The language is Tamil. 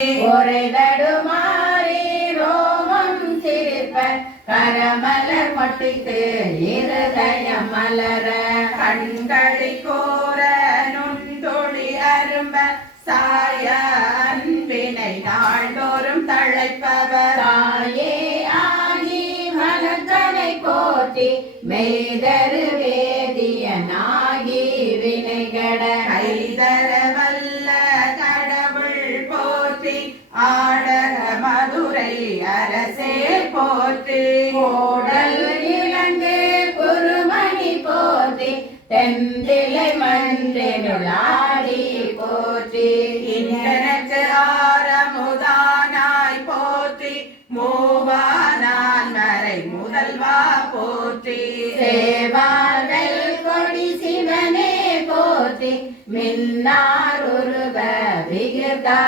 ஒரு தடுமாறி ரோமம் சிரிப்ப கரமலர் மொட்டித்து இருதயம் மலர கண்களி கோர நுண்தொழி அரும்ப சாய அன்பினை நாள்தோறும் தழைப்பவர் தாயே ஆகி மனத்தனை போற்றி மெய்தரு வேதியனாகி வினைகட கைதர வல்ல கடவுள் போற்றி ஆடக மதுரை அரசே போற்றி கோடல் இலங்கு குருமணி போற்றி தெந்திலை மன்றினுளாடி போற்றி இன்றனக்கு ஆரமுதானாய் போற்றி மூவானான் மறை முதல்வா போற்றி சேவார்கள் கொடி சிவனே போற்றி மின்னார் உருவ விகிதா